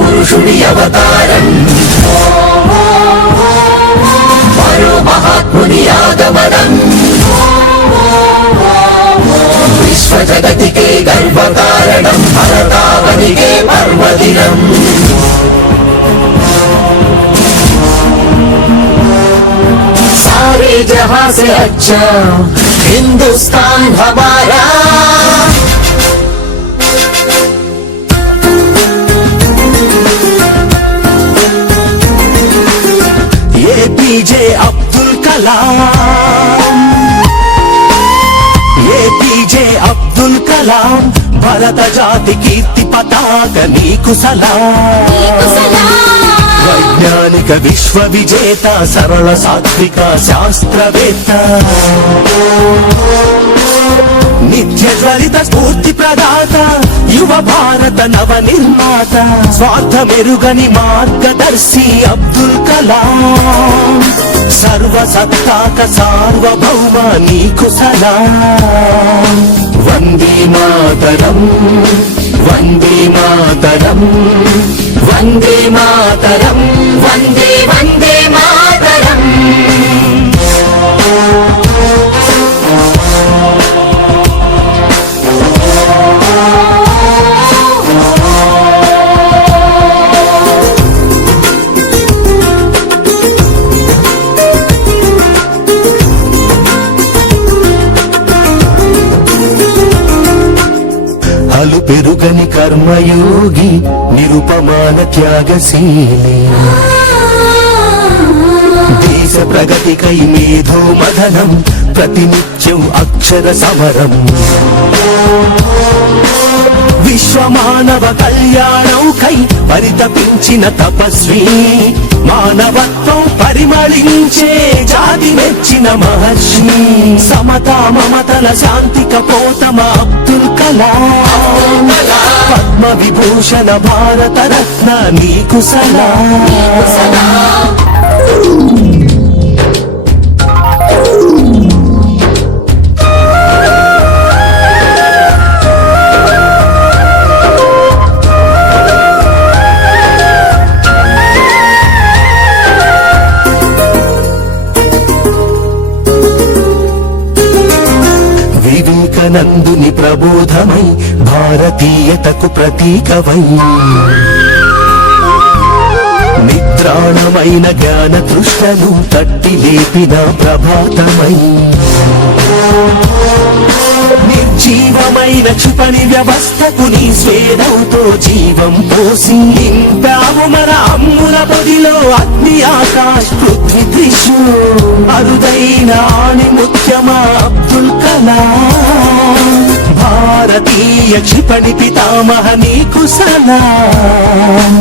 పురుషుడి అవతారం మరో మహాత్ముని ఆగమనం విశ్వ జగతికే గర్వకారణం భరతావనికే పర్వదినం सारे जहां से अच्छा हिंदुस्तान हमारा एपीजे अब्दुल कलाम एपीजे अब्दुल कलाम भारत जाति कीर्ति पताक नीकु सलाम वैज्ञानिक विश्व विजेता सरल सात्विक शास्त्रवेत्ता नित्य ज्वलित स्फूर्ति प्रदाता युव भारत नव निर्माता स्वार्थ मेरुगनि मार्गदर्शी अब्दुल कलाम सर्वसत्ताक सार्वभौम नीकु सलाम वंदे मातरम वंदे मातरम वंदे मातरम वंदे वंदे मातरम అలు పెరుగని కర్మయోగి నిరుపమాన త్యాగశీలి దేశ ప్రగతికై మేధో మదనం ప్రతినిత్యం అక్షర సమరం విశ్వమానవ కళ్యాణంకై పరితపించిన తపస్వి మానవత్వం పరిమళించే జాతి మెచ్చిన మహర్షి సమతా మమతల శాంతి కపోతమ అబ్దుల్ కలాం పద్మ విభూషణ భారత రత్న నీకు సలాం వివేకానందుని ప్రబోధమై భారతీయతకు ప్రతీకవై నిద్రాణమైన జ్ఞాన తృష్ణను తట్టి లేపిన ప్రభాతమై నిర్జీవమైన క్షిపణి వ్యవస్థకు నీ స్వేదంతో జీవం పోసి నింపావు మన అమ్ముల పొదిలో అగ్ని ఆకాశ్ పృథ్వీ త్రిషు అరుదైన ఆణి ముత్యమా అబ్దుల్ కలాం భారతీయ క్షిపణి పితామహ నీకు సలాం